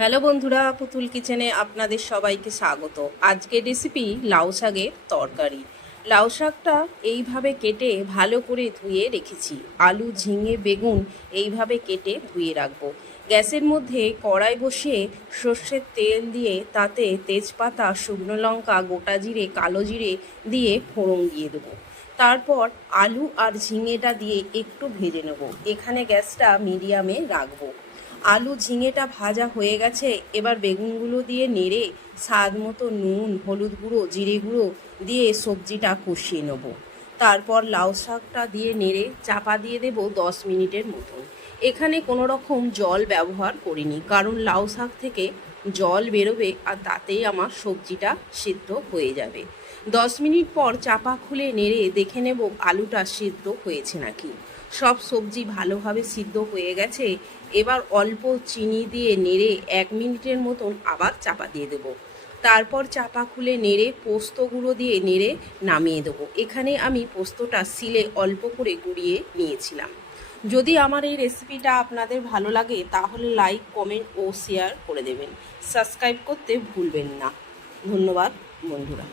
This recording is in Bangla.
হ্যালো বন্ধুরা, পুতুল কিচেনে আপনাদের সবাইকে স্বাগত। আজকের রেসিপি লাউ শাকের তরকারি। লাউ শাকটা এইভাবে কেটে ভালো করে ধুয়ে রেখেছি। আলু, ঝিঙে, বেগুন এইভাবে কেটে ধুয়ে রাখবো। গ্যাসের মধ্যে কড়াই বসিয়ে সর্ষের তেল দিয়ে তাতে তেজপাতা, শুকনো লঙ্কা, গোটা জিরে, কালো জিরে দিয়ে ফোড়ন দিয়ে দেবো। তারপর আলু আর ঝিঙেটা দিয়ে একটু ভেজে নেব। এখানে গ্যাসটা মিডিয়ামে রাখবো। আলু ঝিঙেটা ভাজা হয়ে গেছে, এবার বেগুনগুলো দিয়ে নেড়ে স্বাদ মতো নুন, হলুদ গুঁড়ো, জিরে গুঁড়ো দিয়ে সবজিটা কষিয়ে নেব। তারপর লাউ শাকটা দিয়ে নেড়ে চাপা দিয়ে দেব 10 মিনিটের মতন। এখানে কোনো রকম জল ব্যবহার করিনি, কারণ লাউ শাক থেকে জল বেরোবে আর তাতেই আমার সবজিটা সিদ্ধ হয়ে যাবে। 10 মিনিট পর চাপা খুলে নেড়ে দেখে নেব আলুটা সিদ্ধ হয়েছে নাকি। সব সবজি ভালোভাবে সিদ্ধ হয়ে গেছে। এবার অল্প চিনি দিয়ে নেড়ে 1 মিনিটের মতন আবার চাপা দিয়ে দেবো। তারপর চাপা খুলে নেড়ে পোস্ত গুঁড়ো দিয়ে নেড়ে নামিয়ে দেবো। এখানে আমি পোস্তটা শিলে অল্প করে গুঁড়িয়ে নিয়েছিলাম। যদি আমার এই রেসিপিটা আপনাদের ভালো লাগে তাহলে লাইক, কমেন্ট ও শেয়ার করে দেবেন। সাবস্ক্রাইব করতে ভুলবেন না। ধন্যবাদ বন্ধুরা।